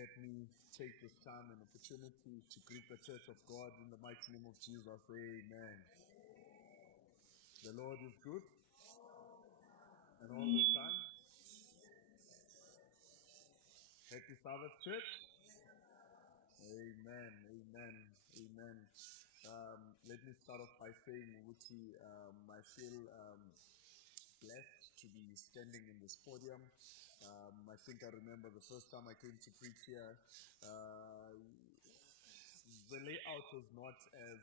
Let me take this time and opportunity to greet the Church of God in the mighty name of Jesus. Amen. The Lord is good. And all the time. Happy Sabbath, Church. Amen. Amen. Amen. Let me start off by saying, I feel blessed to be standing in this podium. I think I remember the first time I came to preach here. The layout was not as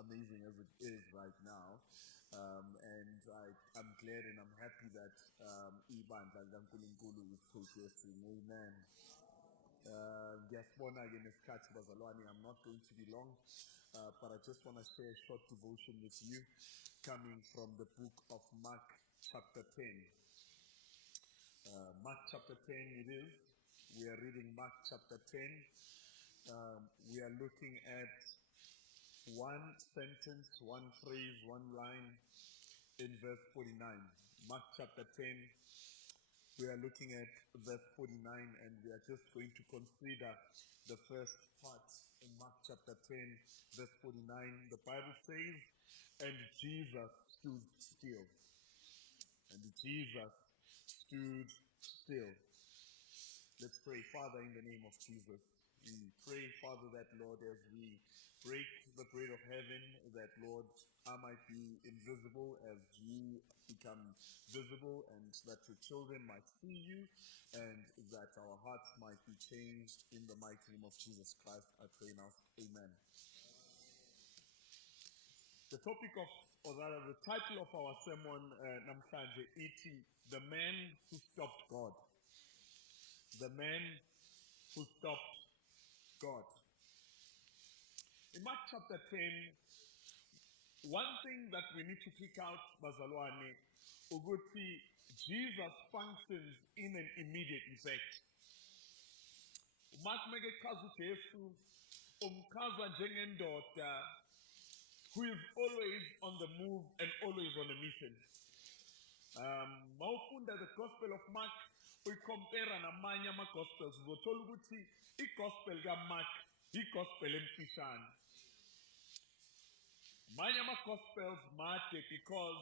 amazing as it is right now. And I'm glad and I'm happy that Ibandla likaNkulunkulu is progressing. Amen. I'm not going to be long, but I just want to share a short devotion with you coming from the book of Mark chapter 10. Mark chapter 10 it is. We are reading Mark chapter 10. We are looking at one sentence, one phrase, one line in verse 49. Mark chapter 10, we are looking at verse 49, and we are just going to consider the first part in Mark chapter 10, verse 49. The Bible says, and Jesus stood still. And Jesus stood still. Let's pray. Father, in the name of Jesus, we pray, Father, that, Lord, as we break the bread of heaven, that, Lord, I might be invisible as you become visible, and that your children might see you, and that our hearts might be changed in the mighty name of Jesus Christ. I pray now. Amen. The topic of, or rather the title of our sermon, namhlanje ithi, The Man Who Stopped God. The Man Who Stopped God. In Mark chapter 10, one thing that we need to pick out, bazalwane, ukuthi Jesus functions in an immediate effect. Mark make echaza uJesu umchaza njengendoda who is always on the move and always on a mission. Mawufunda the Gospel of Mark, uyicompare namanye ama-Gospels, uzothola ukuthi i-Gospel kaMark i-Gospel emfishane. Amanye ama-Gospels made because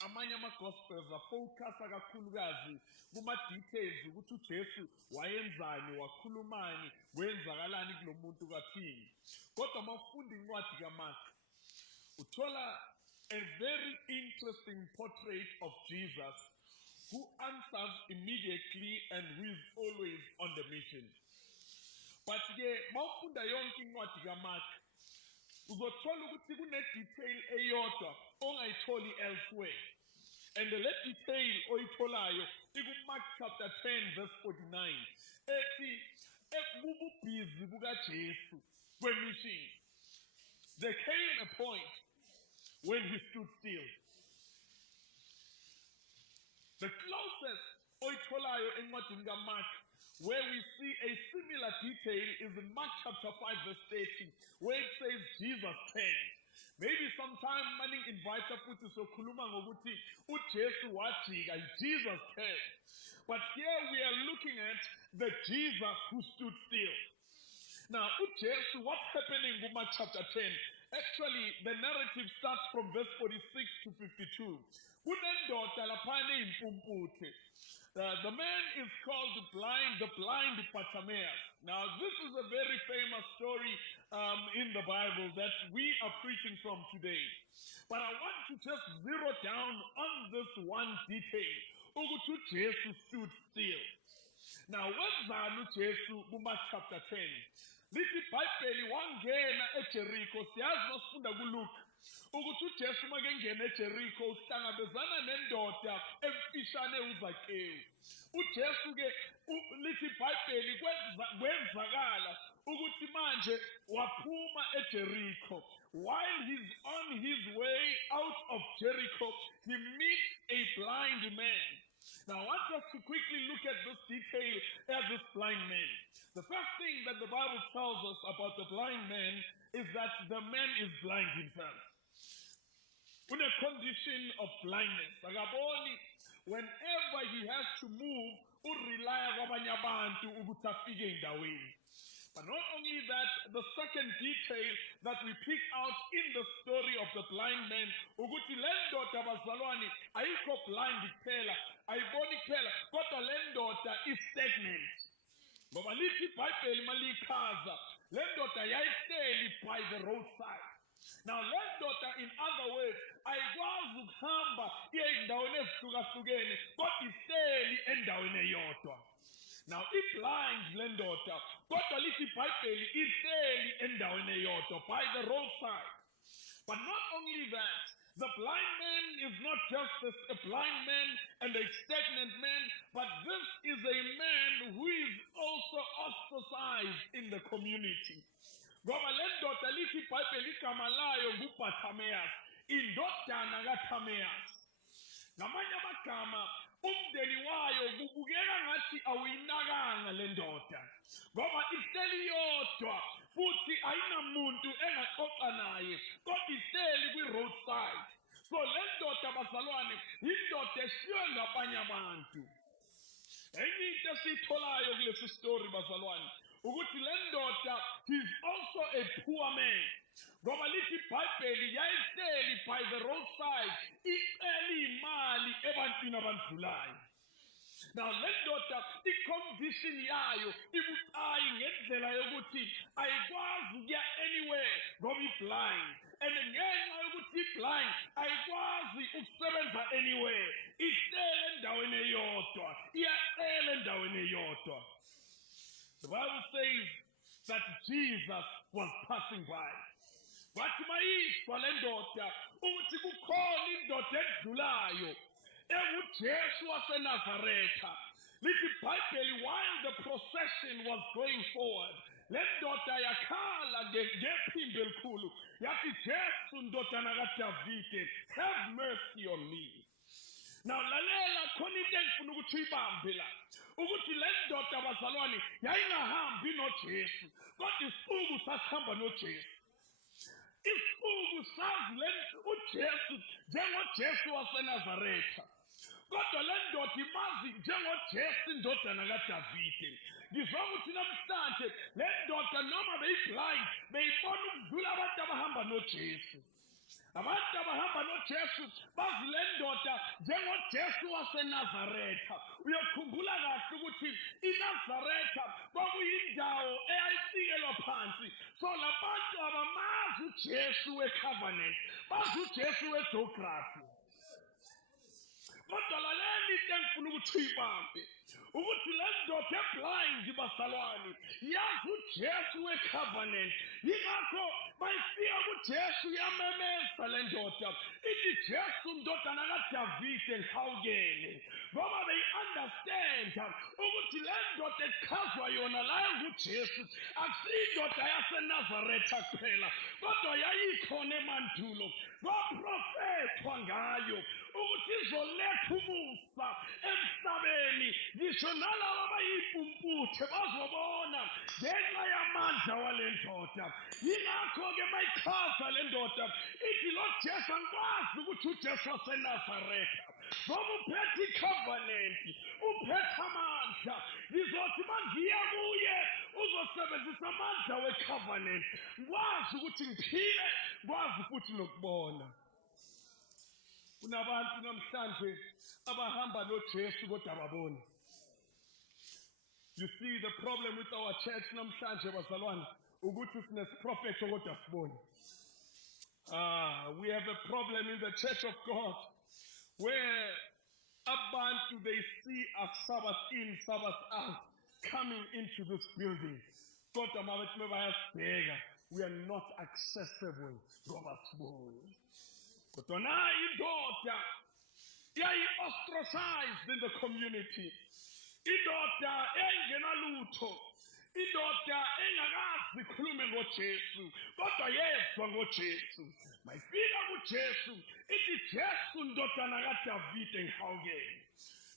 amanye ama-Gospels afocus kakhulukazi kuma-details ukuthi uJesu wayenzani, wakhulumani, kwenzakalani kulo muntu kaphini. Kodwa mawufunda incwadi kaMark, uthola a very interesting portrait of Jesus who answers immediately and who is always on the mission. But mawufunda yonke incwadi kaMark, uzothola ukuthi kune-detail eyodwa ongayitholi elsewhere. And the detail oyitholayo iku-Mark chapter 10 verse 49. Ethi ekububhizi bukaJesu kwemission, there came a point when he stood still. The closest oyitholayo encwadini kaMark where we see a similar detail is in Mark chapter 5 verse 30, where it says Jesus turned. Maybe sometime maning invite futhi sokhuluma ngokuthi uJesu wajika, Jesus turned. But here we are looking at the Jesus who stood still. Now, uJesu, what's happening in Mark chapter 10? Actually, the narrative starts from verse 46 to 52. Kunendoda laphana impumputhe. The man is called the blind Bartimaeus. Now, this is a very famous story in the Bible that we are preaching from today. But I want to just zero down on this one detail. Ukuthi uJesu stood still. Now, wenzani uJesu kuMark chapter 10? Lithi iBhayibheli wangena eJericho. Siyazi masifunda kuLuke ukuthi uJesu makengena eJericho uhlangabezana nendoda emfishane uZakewu. uJesu ke lithi iBhayibheli kwenzakala ukuthi manje waphuma eJericho. While he's on his way out of Jericho, he meets a blind man. Now I want us to quickly look at this detail at this blind man. The first thing that the Bible tells us about the blind man is that the man is blind himself. In a condition of blindness. Whenever he has to move, urelya kwabanye abantu ukuthi afike endaweni. But not only that, the second detail that we pick out in the story of the blind man, ukuthi le ndoda bazalwane ayikho blind kuphela, ayiboni kuphela, kodwa le ndoda is stagnant. Ngoba lithi iBhayibheli malichaza, le ndoda yayihleli by the roadside. Now le ndoda, in other words, ayikwazi ukuhamba iye endaweni ezihlukahlukene, kodwa ihleli endaweni eyodwa. Now blind le ndoda, kodwa lithi iBhayibheli ihleli endaweni eyodwa by the roadside. But not only that, the blind man is not just a blind man and a stagnant man, but this is a man who is also ostracized in the community. Ngoba le ndoda lithi iBhayibheli igama layo nguBartimaeus, indodana kaTimaeus. Ngamanye amagama, umndeni wayo kubukeka ngathi awuyinakanga le ndoda, ngoba ihleli yodwa futhi ayinamuntu engaxoxa naye, kodwa ihleli kwi-roadside. So le ndoda bazalwane indoda eshiywe ngabanye abantu. Enye into esiyitholayo kulesi story bazalwane ukuthi le ndoda is also a poor man. Ngoba lithi iBhayibheli yayihleli by the roadside icela imali ebantwini abandlulayo. Now le ndoda i-condition yayo ibucayi ngendlela yokuthi ayikwazi ukuya anywhere ngoba i-blind. And ngenxa yokuthi i-blind ayikwazi ukusebenza anywhere, ihleli endaweni eyodwa, iyacela endaweni eyodwa. The Bible says that Jesus was passing by. Wathi mayizwa le ndoda ukuthi kukhona indoda edlulayo enguJesu waseNazaretha. Lithi iBhayibheli, while the procession was going forward, le ndoda yakhala ngephimbo elikhulu yathi, Jesu ndodana kaDavide, have mercy on me. Now lalela khona into engifuna ukuthi uyibambe la, ukuthi le ndoda bazalwane yayingahambi noJesu, kodwa isibuku sasihamba noJesu. Isibuku sazi uJesu njengoJesu waseNazaretha, kodwa le ndoda imazi njengoJesu indodana kaDavide. Ngizwa ukuthi namhlanje le ndoda noma beyiblind beyibona ukudlula abantu abahamba noJesu. Abantu abahamba noJesu bazi le ndoda njengoJesu waseNazaretha. Uyakhumbula kahle ukuthi iNazaretha kwakuyindawo eyayisikelwa phansi. So labantu abamazi uJesu wecovenant, bazi uJesu wegeography. Kodwa lalela into engifuna ukuthi uyibambe, ukuthi le ndoda eblind bazalwane yazi uJesu wecovenant. Yingakho bayifika kuJesu yamemeza le ndoda ithi, Jesu ndodana kaDavide ngihawukele. Ngoba they understand ukuthi le ndoda echazwa yona la nguJesu akusiyindoda yaseNazaretha kuphela, kodwa yayikhona emandulo, kwaprofethwa ngayo ukuthi izoletha umusa emhlabeni. Ngisho nalabo abayipumputhe bazobona ngenxa yamandla wale ndoda. Yingakho-ke mayichaza le ndoda ithi, lo Jesu angikwazi ukuthi uJesu waseNazaretha, ngoba uphethe icovenant, uphethe amandla. Ngizothi mangiya kuye uzosebenzisa amandla wecovenant, ngikwazi ukuthi ngiphile, ngikwazi futhi nokubona. Kunabantu namhlanje abahamba noJesu kodwa ababoni. You see, the problem with our church namhlanje bazalwane ukuthi sinesiprophet kodwa siboni. We have a problem in the church of God where abantu, they see a Sabbath in, Sabbath out coming into this building. Kodwa mabethi bayasibheka, we are not accessible ngoba siboni. Kodwa nayo indoda yayi-ostracized in the community. Indoda engenalutho, indoda engakazi ikhulume ngoJesu, kodwa yezwa ngoJesu. Mayifika kuJesu ithi, Jesu ndodana kaDavide ngihawukele.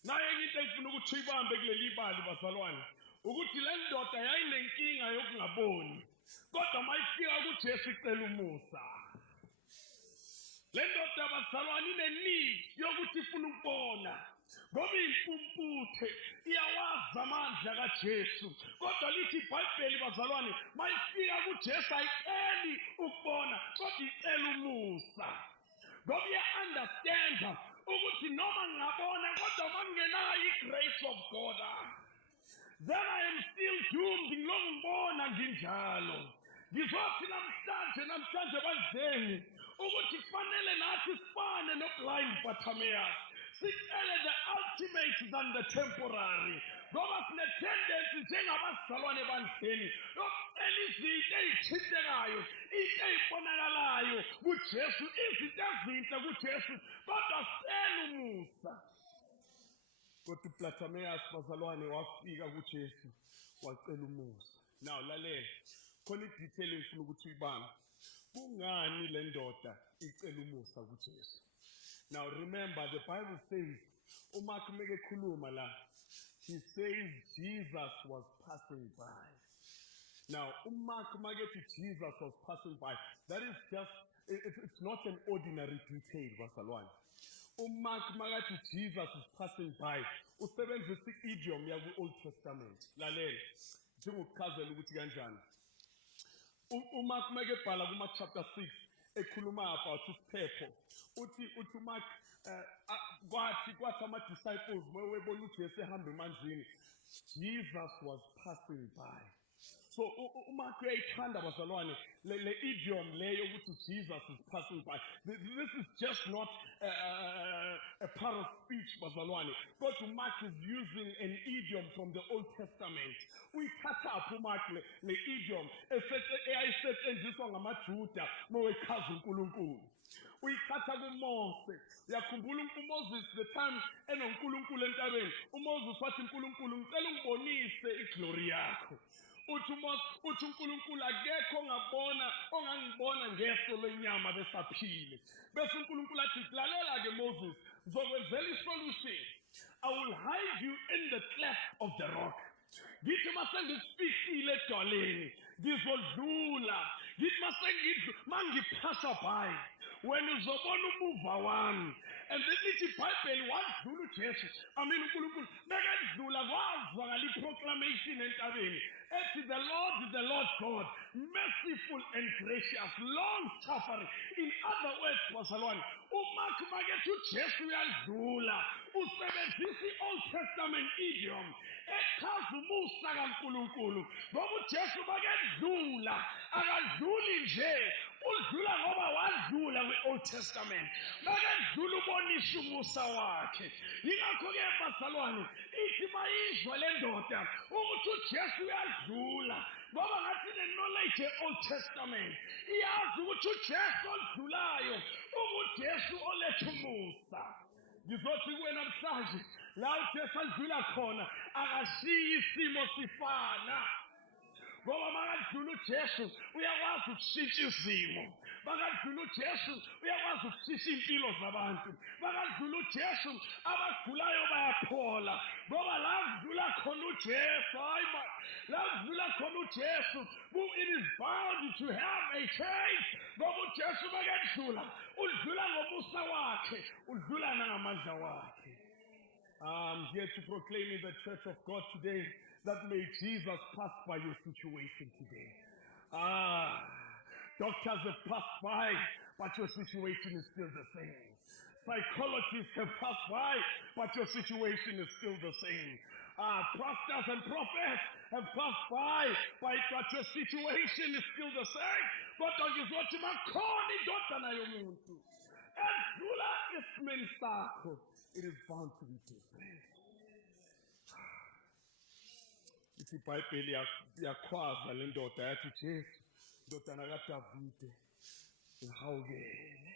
Nayo enye into engifuna ukuthi uyibambe kuleli bali bazalwane, ukuthi le ndoda yayinenkinga yokungaboni, kodwa mayifika kuJesu icela umusa. Le ndoda bazalwane ine-need yokuthi ifuna ukubona. ngoba impumputhe iyawazi amandla kaJesu kodwa lithi iBhayibheli bazalwane mayifika kuJesu ayiceli ukubona kodwa icela umusa ngoba iya-understand ukuthi noma ngingabona kodwa mangingenayo i-grace of God then I am still doomed ngilokhu ngibona nginjalo. Ngizothi namhlanje bandleni ukuthi kufanele nathi sifane no-blind Bartimaeus sicele the ultimate than the temporary ngoba sine-tendency njengabazalwane bandleni yokucela izinto ey'thintekayo into ey'bonakalayo kuJesu izinto ezinhle kuJesu kodwa sicela umusa. Kodwa uBartimaeus bazalwane wafika kuJesu wacela umusa. Now lalela khona idetail engifuna ukuthi uyibambe. Kungani le ndoda icela umusa kuJesu? Now remember the Bible says uMark meke khuluma la he says Jesus was passing by. Now uMark makethi Jesus was passing by, that is just it's not an ordinary detail bazalwane. uMark makathi Jesus is passing by usebenzisa i-idiom yaku-Old Testament. Lalela njengokuchazela ukuthi kanjani. uMark makebhala kuma chapter 6 ekhuluma about isiphepho uthi uMark kwathi ama-disciples webona uJesu ehamba emanzini Jesus was passing by. So uMark uyayithanda bazalwane le idiom leyo ukuthi Jesus is passing by. This is just not a part of speech bazalwane but uMark is using an idiom from the Old Testament. Uyithatha apho uMark le idiom eyayisetshenziswa ngamaJuda mowechaza uNkulunkulu. Uyithatha kuMose. Uyakhumbula uMoses the time enoNkulunkulu entabeni uMoses wathi uNkulunkulu ngicela ungibonise iglory yakho. Uthi uNkulunkulu akekho ongangibona ngeso lenyama besaphile. Bese uNkulunkulu athi lalela ke Moses ngizokwenzela isolution. I will hide you in the cleft of the rock. Ngithi masengikufihlile edwaleni ngizodlula. Ngithi mangiphasa by when uzobona umuva wami. And then lithi iBhayibheli wadlula uJesu uNkulunkulu bekadlula kwazwakala iproclamation entabeni ethi the Lord God merciful and gracious long suffering. In other words bazalwane uMark makethi uJesu uyadlula usebenzisa i-Old Testament idiom echaza umusa kaNkulunkulu ngoba uJesu bakedlula akadluli nje udlula ngoba wadlula kwi-Old Testament bakedlula ubonisa umusa wakhe. Yingakho-ke bazalwane ithi mayizwa le ndoda ukuthi uJesu uyadlula ngoba ngathi ne-knowledge ye-Old Testament iyazi ukuthi uJesu odlulayo uJesu oletha umusa. Ngizothi kuwe namhlanje la uJesu adlula khona akashiyi isimo sifana ngoba makadlula uJesu uyakwazi ukushintsha izimo. Makadlula uJesu uyakwazi ukushintsha impilo zabantu. Makadlula uJesu abagulayo bayaphola ngoba la kudlula khona uJesu hayi man la kudlula khona uJesu it is bound to have a change ngoba uJesu makadlula udlula ngomusa wakhe udlula nangamandla wakhe. I'm here to proclaim in the church of God today that may Jesus pass by your situation today. Doctors have passed by, but your situation is still the same. Psychologists have passed by, but your situation is still the same. Pastors and prophets have passed by, but your situation is still the same. But ngizothi makhona indodana yomuntu edlula isimeni sakho, it is bound to be different. Ithi iBhayibheli yakhwaza le ndoda yathi Jesu ndodana kaDavide ngihawukele.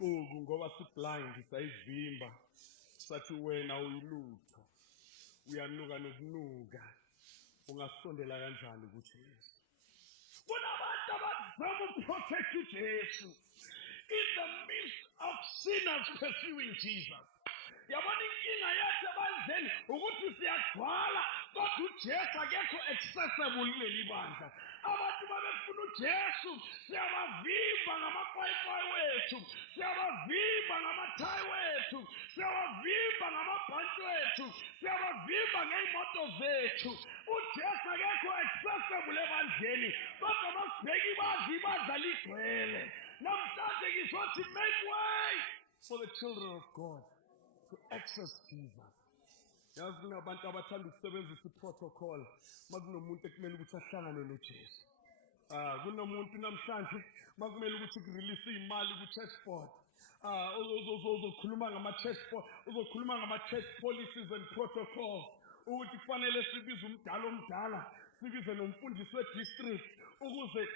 Uku ngoba siblind sayivimba sathi wena uyilutho uyanuka nokunuka ungasondela kanjani kuJesu. Kunabantu abazama ukuprotect uJesu in the midst of sinners pursuing Jesus. Yabona inkinga yethu abazeni ukuthi siyagcwala kodwa kodwa uJesu akekho accessible kuleli bandla. Abantu babefuna uJesu siyabavimba ngamakwayikwayi wethu, siyabavimba ngamathayi wethu, siyabavimba ngamabhantshi wethu, siyabavimba ngey'moto zethu. uJesu akekho accessible ebandleni, kodwa masibheka ibandla ligcwele. Namhlanje ngizothi make way for the children of God to access Jesus. Yazi kunabantu abathanda ukusebenzisa iprotocol makunomuntu ekumele ukuthi ahlangane noJesu. Kunomuntu namhlanje makumele ukuthi kurelease imali ku-church board. Uzokhuluma ngama-church policies and protocols. Ukuthi kufanele sibize umdala, sibize nomfundisi we-district ukuze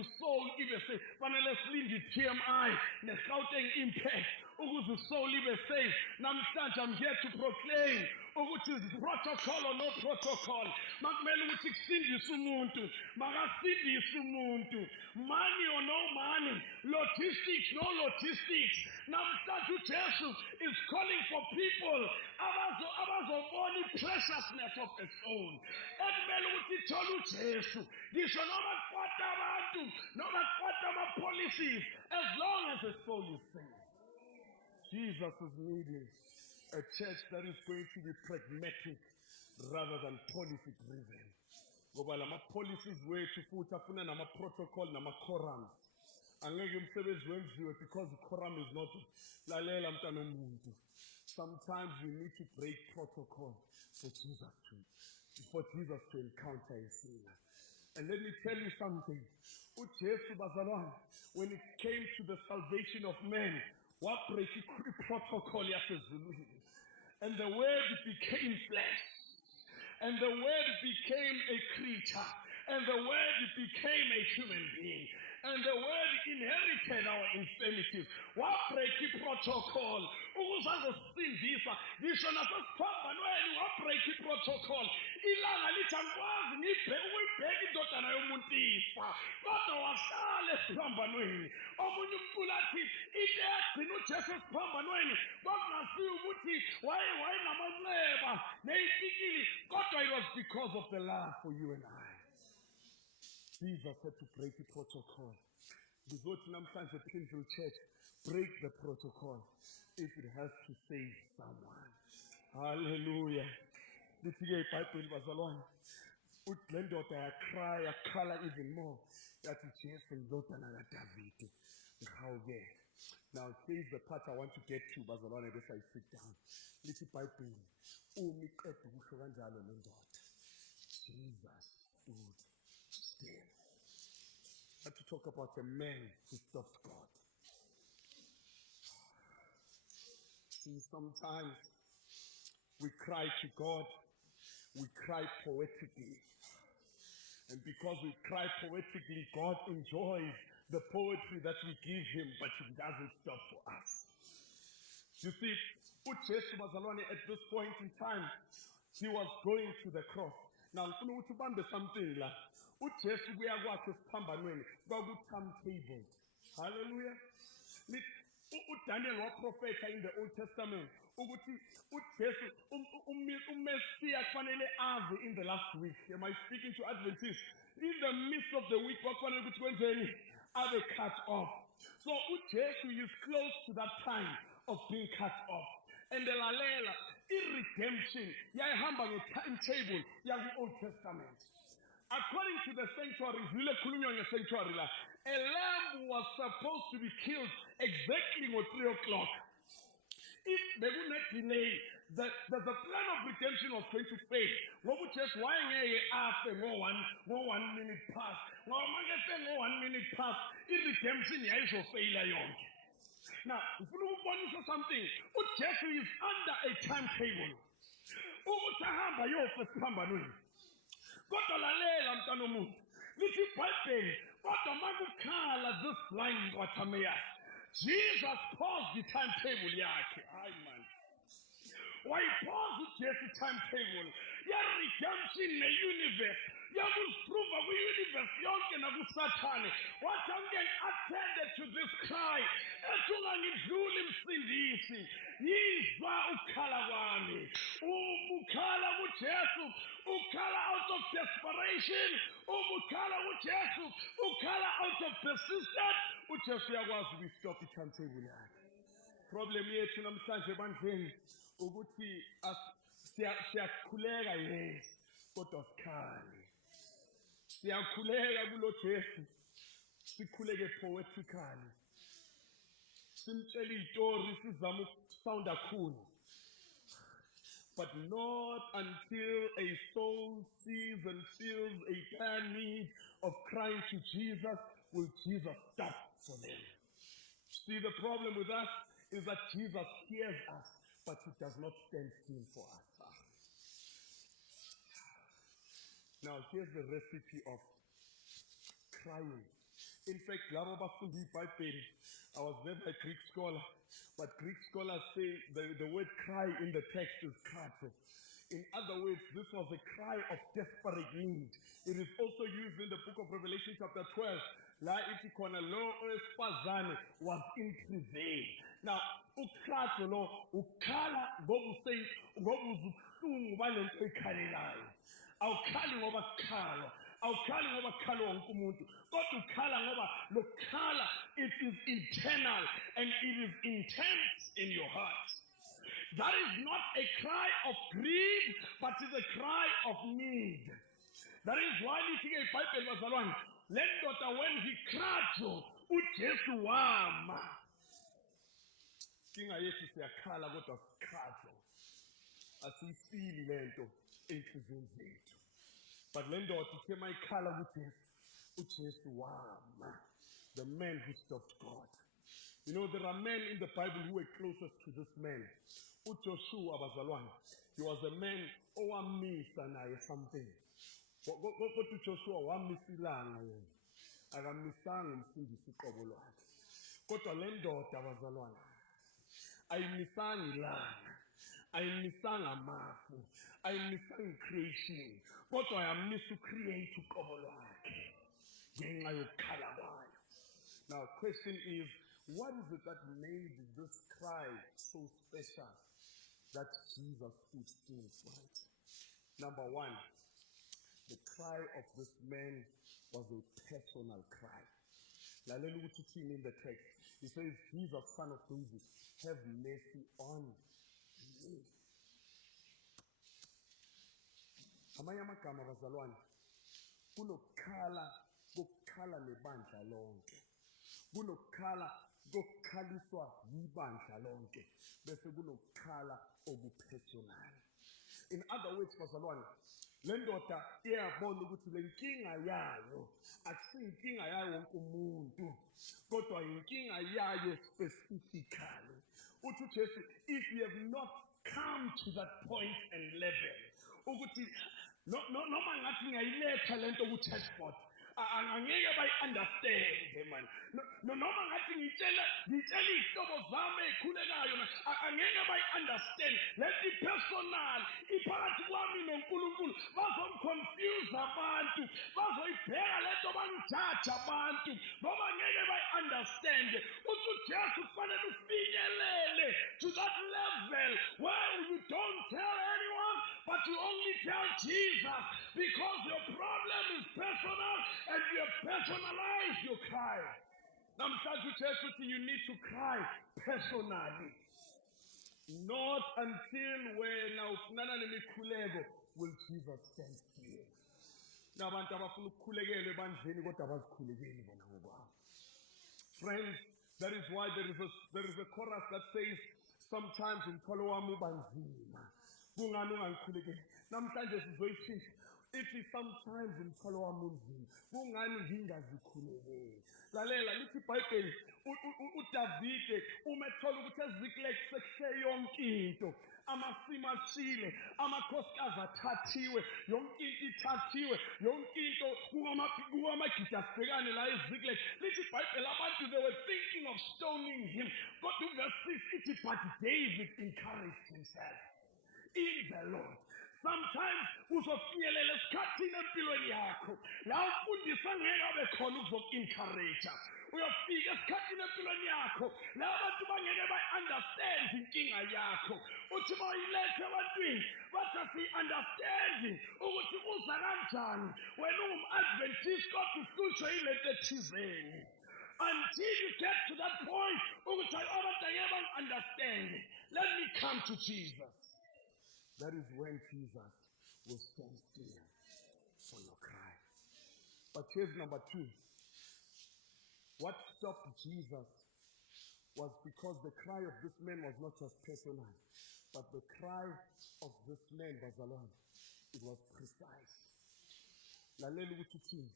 isoul ibe safe. Fanele silinde i-TMI ne-Gauteng Impact ukuze isoul ibe safe. Namhlanje I'm here to proclaim ukuthi protocol or no protocol, makumele ukuthi kusindise umuntu, makasindise umuntu, money or no money, logistics no logistics. Namhlanje uJesu is calling for people abazobona i-preciousness of the soul. Ekumele ukuthi ithole uJesu, ngisho noma kukwata abantu, noma kukwata ama-policies, as long as the soul is saved. Jesus is needing a church that is going to be pragmatic rather than policy driven. Ngoba lama policies wethu futhi afuna nama protocol nama quorums. Angeke umsebenzi wenziwe because the quorum is not lalela mntana omuntu. Sometimes we need to break protocol for Jesus to encounter a sinner. And let me tell you something. uJesu bazalwane, when it came to the salvation of men, wabreak i-protocol yasezulwini. And the word became flesh. And the word became a creature. And the word became a human being. And the word inherited our infirmities. Wabreak i-protocol. Ukuze azosindisa. Ngisho nasesiphambanweni wabreak i-protocol. Ilanga lithi angikwazi ukuyibheka indodana yomuntu ifa. Kodwa wahlala esiphambanweni. Omunye umculi athi into eyagcina uJesu esiphambanweni kwakungasiyo ukuthi wayenamanxeba ney'pikili, kodwa it was because of the love for you and I. Jesus had to break the protocol. Ngizothi namhlanje Pimville Church, break the protocol if it has to save someone. Hallelujah. Lithi-ke iBhayibheli bazalwane, uthi le ndoda yakhala even more. Yathi Jesu indodana kaDavide, ngihawukele. Now here's the part I want to get to bazalwane bese I sit down. Lithi iBhayibheli, uma iqeda ukusho kanjalo le ndoda, Jesus stood still. I had to talk about a man who stopped God. See, sometimes we cry to God, we cry poetically. And because we cry poetically, God enjoys the poetry that we give him, but he doesn't stop for us. You see, uJesu bazalwane, at this point in time, he was going to the cross. Now, ngifuna ukuthi ubambe something la. uJesu kuya kwakhe esiphambanweni kwaku-timetable. Hallelujah. uDaniel waprofetha in the Old Testament ukuthi uJesu uMessiah kufanele ave in the last week. Am I speaking to Adventists? In the midst of the week kwakufanele ukuthi kwenzeni? Ave cut off. So uJesu is close to that time of being cut off. And the lalela redemption yayihamba nge-timetable yaku-Old Testament. According to the sanctuary, sanctuary, a lamb was supposed to be killed exactly at 3 o'clock. If they would not delay, the plan of redemption was going to fail. What would just why after one minute past? Well, 1 minute past, redemption will fail. Now, if you want to say something, Jeffrey is under a timetable. Kodwa lalela mntana omuntu, lithi iBhayibheli, kodwa makukhala this blind Bartimaeus, Jesus paused the timetable yakhe. Hayi man. wayiphoza ujesu timetable ye-redemption ne-universe yakuziprova kwi-universe yonke nakusathane wathi angeke attended to this cry ethi ungangidluli msindisi yizwa ukukhala kwami ukhala kujesu ukhala out of desperation ukhala kujesu ukhala out of persistence ujesu uyakwazi ukuyistopha i-timetable yakhe problem yethu namhlanje ebandleni ukuthi siyakhuleka yes kodwa sikhali siyakhuleka kulo Jesu sikhuleke poetically simtshela izitori sizama ukusounda cool but not until a soul sees and feels a dire need of crying to Jesus will Jesus stop for them. See, the problem with us is that Jesus hears us, but he does not stand still for us. Now, here's the recipe of crying. In fact, labo bafunda iBhayibheli, I was never a Greek scholar, but Greek scholars say the word cry in the text is krato. In other words, this was a cry of desperate need. It is also used in the book of Revelation chapter 12. La ithi khona lo owesifazane was in travail. Now, ukrato lo ukhala ngoba ubuhlungu balento ekhalelayo. Awukhali ngoba kukhala. Awukhali ngoba kukhala wonke umuntu. Kodwa ukhala ngoba lo khala it is internal and it is intense in your heart. That is not a cry of greed, but is a cry of need. That is why lithi ke iBhayibheli bazalwane, le ndoda when he cried, uJesu wama. Kinga yethu siyakhala kodwa sikhajo. Asifili lento enhlizweni zethu. But le ndoda ithe mayikhala uJesu wama. The man who stopped God. You know, there are men in the Bible who were closest to this man. uJoshua abazalwane. He was a man owamisa naye something. Kodwa uJoshua wamisa ilanga yena. Akamisanga umsindisi uqobo lwakhe. Kodwa le ndoda abazalwane ayimisanga ilanga. Ayimisanga amafu. Ayimisanga creation. Kodwa yamisa ucreate uqobo lwakhe. Ngenxa yokukhala kwayo. Now, question is, what is it that made this cry so special that Jesus stood still for it? Number one, the cry of this man was a personal cry. Lalela ukuthi uthini in the text. He says, Jesus, son of David, have mercy on me. Amanye amagama bazalwane, kokukhala nebandla lonke. Kokukhaliswa yibandla lonke. Bese kunokukhala okupersonal. In other words, bazalwane, le ndoda iyabona ukuthi le nkinga yayo akusiyinkinga yayo wonke umuntu, kodwa inkinga yayo specifically. Uthi uJesu, if you have not come to that point and level, ukuthi noma ngathi ngiyayiletha lento ku-Churchboard, angeke bayi-understand man. Noma ngathi ngitshela iy'hlobo zami ey'khulekayo angeke bayi-understand. Lento personal iphakathi kwami noNkulunkulu bazomconfuse abantu, bazoyibheka lento bangijaje abantu ngoba ngeke bayi-understand. Uthi uJesu kufanele ufinyelele to that level where you don't tell anyone but you only tell Jesus, because your problem is personal and you have personalized your cry. Namhlanje uJesu uthi you need to cry personally. Not until wena ufunana nemikhuleko will Jesus stand still. Nabantu abafuna ukukhulekelwa ebandleni kodwa abazikhulekeli bona ngokwabo. Friends, that is why there is a chorus that says, sometimes umthwalo wami uba nzima. Kungani ungangikhulekeli? Namhlanje sizoyishintsha. Ithi sometimes umthwalo wami unzima. Kungani ngingazikhulekeli? Lalela lithi iBhayibheli uDavide uma ethola ukuthi eZiklag sekushe yonke into. Amasimo ashile, amakhosikazi athathiwe, yonke into ithathiwe, yonke into kungamagida sibhekane la eZiklag. Lithi iBhayibheli abantu they were thinking of stoning him. Kodwa uverse 6 ithi but David encouraged himself. in the Lord. Sometimes uzofinyelela esikhathini empilweni yakho la ufundisa ngeke abe khona ukuzoku-encourage. Uyofika esikhathini empilweni yakho la abantu bangeke bayi-understand inkinga yakho. Uthi uma uyilethe ebantwini bathi asiyi-understandi ukuthi uza kanjani wena ungum-Adventist kodwa uhlutshwe yilento ethizeni. Until you get to that point, ukuthi abantu angeke bangi-understand. Let me come to Jesus. That is when Jesus will stand still for your cry. But here's number 2. What stopped Jesus was because the cry of this man was not just personal, but the cry of this man was alone. It was precise. Lalela ukuthi uthini?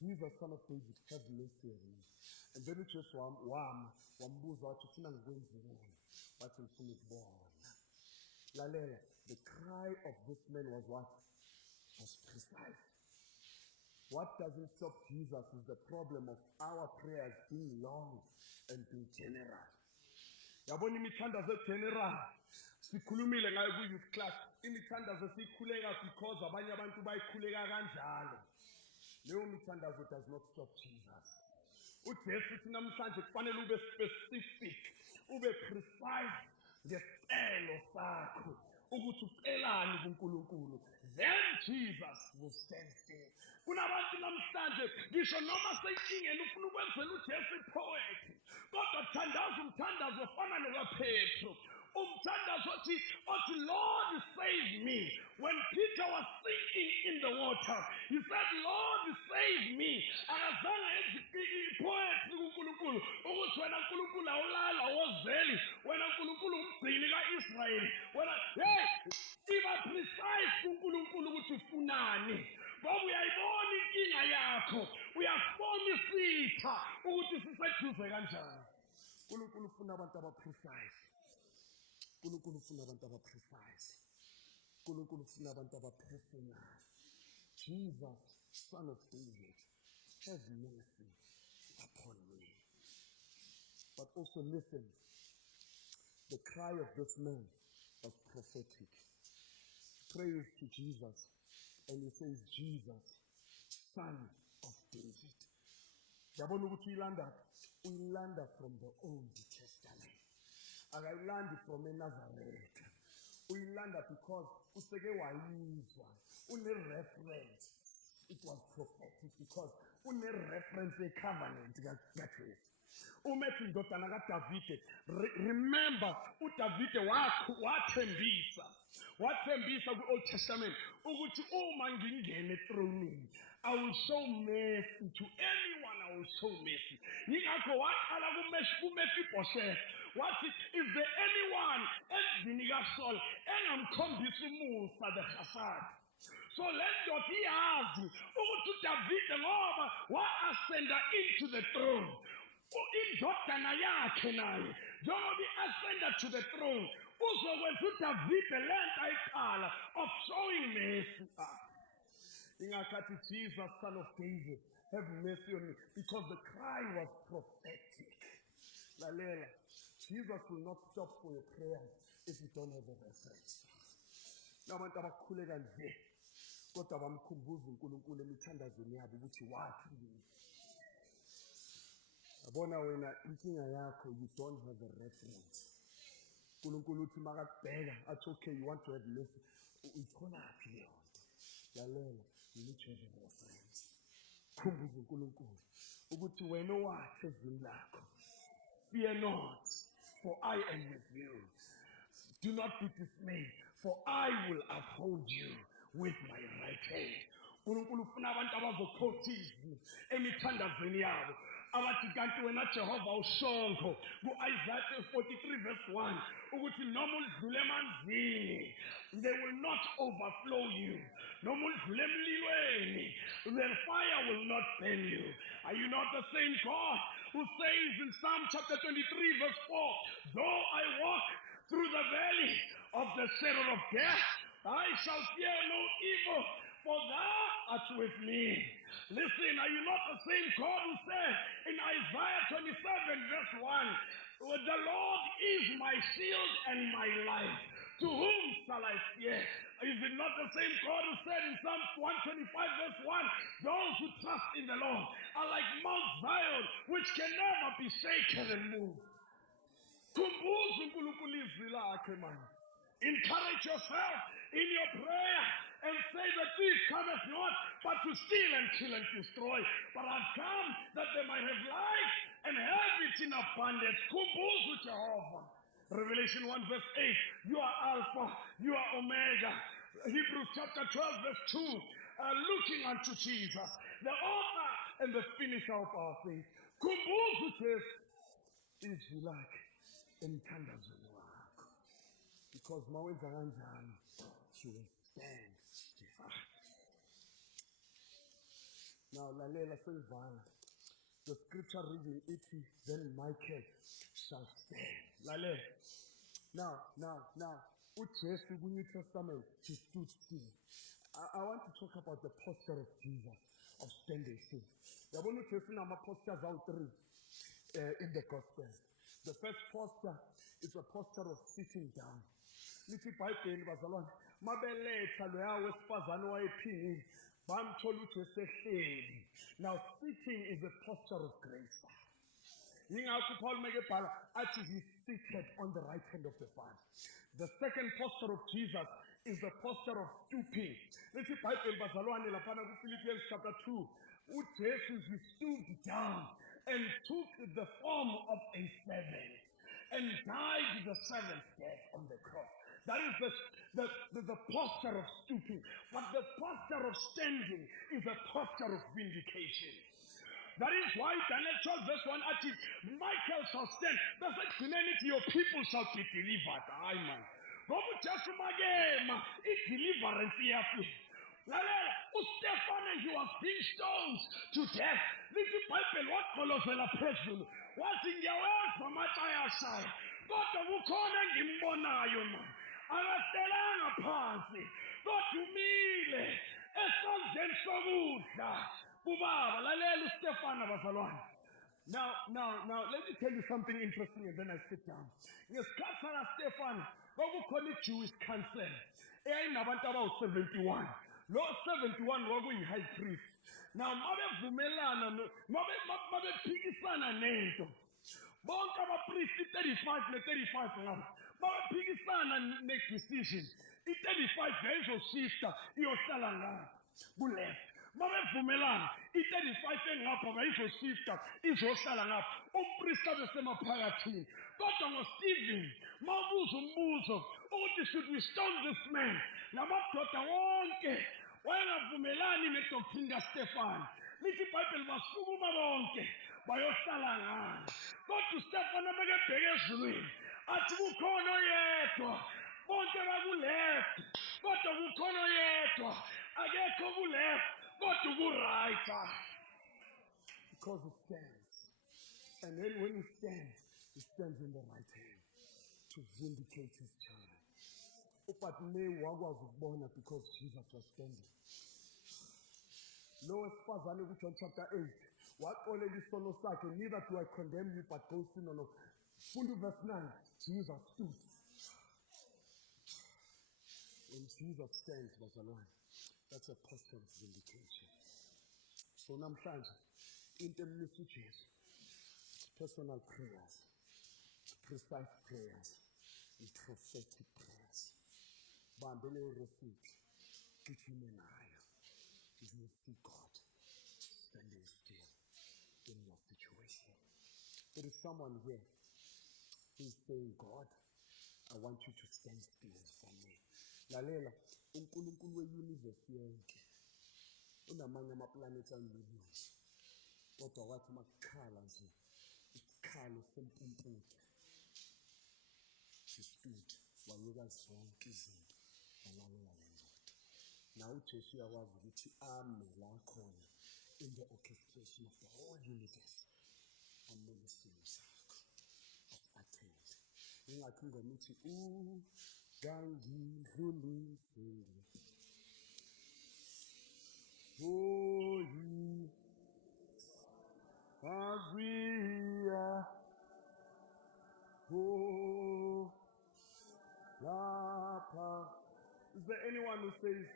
Jesus, son of David, have mercy on me. And then it just wambuza wathi ufuna ngikwenzeni? Wathi ngifuna ukubona. Lalela, the cry of this man was what? Was precise. What doesn't stop Jesus is the problem of our prayers being long and being general. Yabona imithandazo general. Sikhulumile ngayo ku-youth class. Imithandazo siyikhuleka because abanye abantu bayikhuleka kanjalo. Leyo mithandazo does not stop Jesus. uJesu uthi namhlanje kufanele ube specific, ube precise ngesicelo sakho ukuthi ucelani kuNkulunkulu. Then Jesus will stand still. Kunabantu namhlanje ngisho noma seyingene ufuna ukwenzela uJesu ipoet, kodwa thandaza umthandazo ofana nokaPetro. Umthandazo othi Lord save me. When Peter was sinking in the water, he said, Lord save me. Akazange ipoet kuNkulunkulu ukuthi wena uNkulunkulu awulala wozeli, wena uNkulunkulu umgcini kaIsrayeli, wena iba precise kuNkulunkulu ukuthi ufunani. Ngoba uyayibona inkinga yakho, uyasibona isitha ukuthi siseduze kanjani. uNkulunkulu ufuna abantu abaprecise. uNkulunkulu ufuna abantu abaprecise. uNkulunkulu ufuna abantu abapersonal. Jesus, son of David, have mercy upon me. But also listen, the cry of this man was prophetic. Praise to Jesus, and he says, Jesus, son of David. Yabona ukuthi uyilanda from the Old Testament. Akayilandi from eNazareth. Uyilanda because useke wayizwa, une-reference. It was prophetic because une-reference ye-covenant kaJethro. Umethi indodana kaDavide. Remember, uDavide wathembisa ku-Old Testament ukuthi uma ngingene ethronini, I will show mercy to anyone. I will show mercy. Yingakho waqala kuMephibosheth wathi, is there anyone endlini kaSaul engamkhombisa umusa beGasad? So le ndoda iyazi ukuthi uDavide ngoba wa-ascenda into the throne, indodana yakhe naye njengoba i-ascenda to the throne, uzokwenza uDavide le nto ayiqala of showing mercy. Ingakhathi Jesus, son of David, have mercy on me, because the cry was prophetic. Lalela, Jesus will not stop for your prayers if you don't have a reference. Nabantu abakhuleka nje kodwa bamkhumbuza uNkulunkulu emithandazweni yabo ukuthi wathi. Yabona wena inkinga yakho, you don't have a reference. uNkulunkulu uthi makakubheka athi okay, you want to have mercy, uyitholaphi leyo nto? Lalela, you need to have a reference. Khumbuza uNkulunkulu ukuthi wena wathi ezwini lakho, fear not, for I am with you. Do not be dismayed, for I will uphold you with my right hand. uNkulunkulu ufuna abantu abazokhotha izwi emithandazweni yabo abathi kanti wena Jehova ushongo ku-Isaiah 43 verse 1 ukuthi noma udlule emanzini, they will not overflow you. Noma udlule emlilweni, the fire will not burn you. Are you not the same God who says in Psalm chapter 23 verse 4, though I walk through the valley of the shadow of death, I shall fear no evil, for thou art with me. Listen, are you not the same God who said in Isaiah 27 verse 1, the Lord is my shield and my light. To whom shall I fear? Is it not the same God who said in Psalm 125 verse 1, those who trust in the Lord are like Mount Zion, which can never be shaken and moved. Khumbuza uNkulunkulu izwi lakhe, man. Encourage yourself in your prayer and say that thief cometh not but to steal and kill and destroy. But I've come that they might have life and have it in abundance. Khumbuza uJehova. Revelation 1 verse 8, you are Alpha, you are Omega. Hebrews chapter 12 verse 2, looking unto Jesus, the author and the finisher of our faith. Khumbuza uJesu izwi lakhe emthandazweni wakho. Because mawenza kanjalo, you will stand still. Now, lalela seyivala. The scripture reading it is, then Michael shall stand. Lalela. Now, uJesu in the New Testament, he stood still. I want to talk about the posture of Jesus, of standing still. Yabona uJesu nama-postures awu-3 in the gospel. The first posture is a posture of sitting down. Lithi iBhayibheli bazalwane, mabeletha loya wesifazane owayephingile, bamthola uJesu ehleli. Now sitting is a posture of grace. Yingakho uPaul mekebhala athi he seated on the right hand of the Father. The second posture of Jesus is the posture of stooping. Lithi iBhayibheli bazalwane laphana kuPhilippians chapter 2, uJesu he stooped down and took the form of a servant and died the seventh death on the cross. That is the posture of stooping. But the posture of standing is a posture of vindication. That is why Daniel 12 verse 1 actually, Michael shall stand. That's like humanity, your people shall be delivered. Aye, man. Ngoba uJesu makema, i-deliverance iyafika. Lalela, uStefan, he was being stoned to death. Lithi iBhayibheli waqolozela phezulu. Wathi ngiyawezwa amatshe ayashaya. Kodwa kukhona engimbonayo, man. Akahlelanga phansi. Kodwa umile esandleni sokudla kubaba. Lalela uStefan bazalwane. Now, let me tell you something interesting and then I sit down. Ngesikhathi sakaStefan, kwakukhona i-Jewish council eyayinabantu abawu-71. Lo 71 kwakuyi-high priest. Now, mabevumelana, mabephikisana nento, bonke abapristi 35 ne-35 ngabo, mabephikisana ne-decision, i-35 yayizoshifta iyohlala ngapha ku-left. Mabevumelana, i-35 engapha bayizoshifta izohlala ngapha. Umpristi abesemaphakathini. Kodwa ngoStephen, mawubuza umbuzo ukuthi should we stone this man? Namadoda wonke wayengavumelani nedoctrine kaStefan. Lithi iBhayibheli basukuma bonke bayohlala ngalo. Kodwa uStefan abekebheke ezulwini athi kukhona oyedwa, bonke baku-left, kodwa kukhona oyedwa, akekho ku-left, kodwa ku-right. Because he stands. And then when he stands in the right hand to vindicate his child. But me wakwazi ukubona because Jesus was standing. Lo wesifazane kuJohn chapter 8 waxolela isono sakhe, neither do I condemn you but go sin no. Funda verse 9, Jesus stood. When Jesus stands, bazalwane, that's a posture of vindication. So namhlanje into emisa uJesu, it's personal prayers, it's precise prayers, and prophetic prayers. Bambele uRefiki, gijime nayo. You will see God standing still in your situation. There is someone here who is saying, God, I want you to stand still for me. Lalela, uNkulunkulu we-universe yonke unamanye ama-planets ayi-millions. Kodwa wathi makukhala nje, isikhalo sempumputhe stood, waluka zonke izinto, walalela le ndoda. Now uJesu uyakwazi ukuthi ame la khona in the orchestration of the whole universe. Amele isimo sakho. Attend. Ingakho ingoma ithi ungangidluliseli. Oh, ye Maria, oh, la says,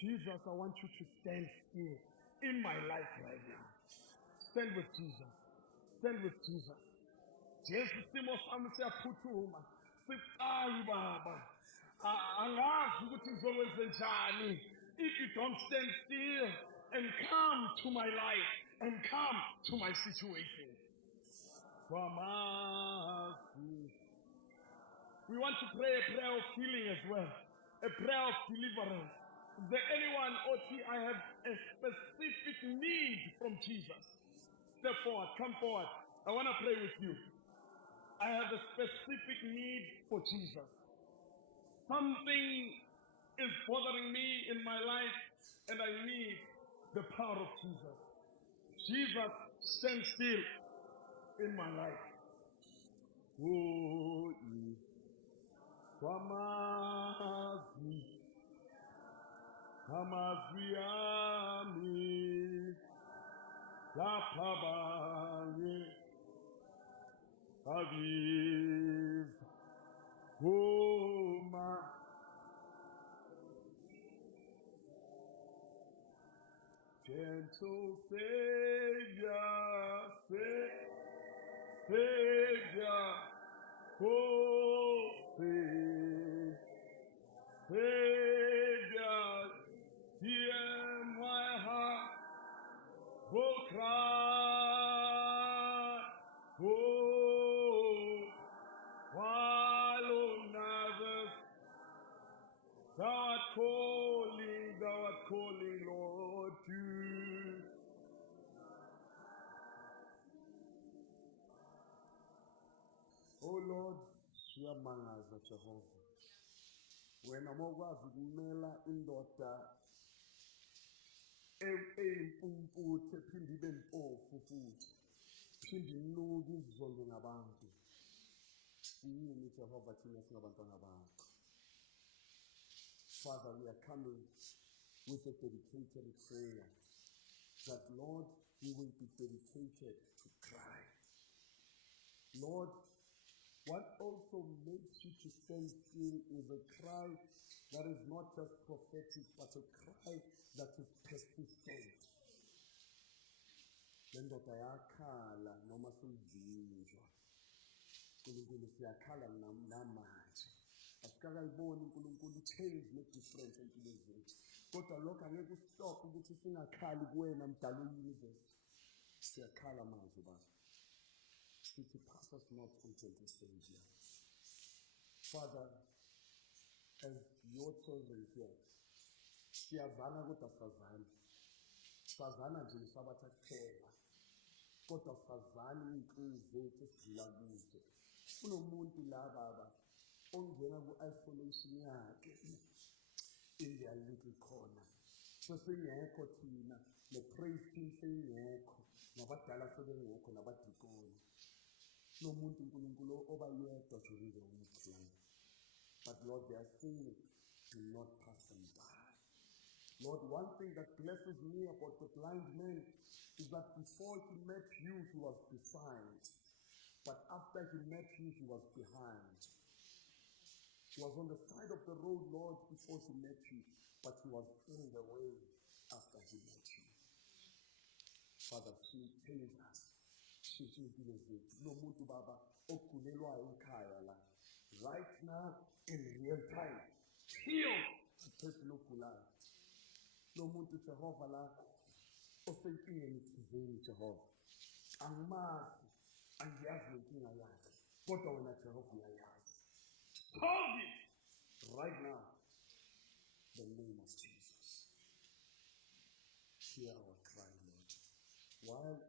Jesus, I want you to stand still in my life right now. Stand with Jesus. Stand with Jesus. Jesu simo sami siyaphuthuma. Siqali baba. Angazi ukuthi ngizokwenza njani if you don't stand still and come to my life and come to my situation. We want to pray a prayer of healing as well, a prayer of deliverance. Is there anyone, Oti, I have a specific need from Jesus? Step forward, come forward. I want to pray with you. I have a specific need for Jesus. Something is bothering me in my life, and I need the power of Jesus. Jesus, stand still in my life. Oh, amazwi ami laphabanye aviv homa gentle Savior, Savior, oh Savior, hear my heart, oh cry, oh, while on others, thou art calling, Lord, to. Oh Lord, siyamangaza Jehova. Wena mokwazi ukumela indoda eyimpumputhe ephinde ibe mpofu futhi phinde inuke izizonke ngabantu. Siyini Jehova thina singabantwana bakho. Father, we are coming with a dedicated prayer that, Lord, we will be dedicated to cry. Lord, what also makes you to stand still is a cry that is not just prophetic, but a cry that is persistent. Lendoda yakhala noma sivinjwa. uNkulunkulu siyakhala namanje. Asikakayiboni uNkulunkulu change ne-difference empilweni zethu. Kodwa lokho angeke ustop ukuthi singakhali kuwena mdala uyizwe. Siyakhala manje baba. Sithi pass us not, O gentle Savior. Father, as your children here, siyazana kodwa sazana. Sazana nje isabatha kuphela. Kodwa sazana iy'nhlungu zethu esidlula kuzo. Kunomuntu la baba ongena ku-isolation yakhe in their little corner. Sesingekho thina, ne-praise team seyingekho, nabadala sebengekho, nabadikoni. Nomuntu uNkulunkulu obayedwa during the week long. But Lord, they are saying, do not pass them by. Lord, one thing that blesses me about the blind man is that before he met you, he was beside. But after he met you, he was behind. He was on the side of the road, Lord, before he met you, but he was in the way after he met you. Father, change us. No muntu baba ogulelwayo ekhaya la. Right now, in real time, heal the person ogulayo. No muntu Jehova la osenkingeni thizeni Jehova. Angimazi, angiyazi inkinga yakhe. Kodwa wena Jehova uyayazi. Solve it right now. The name of Jesus. Hear our cry, Lord. While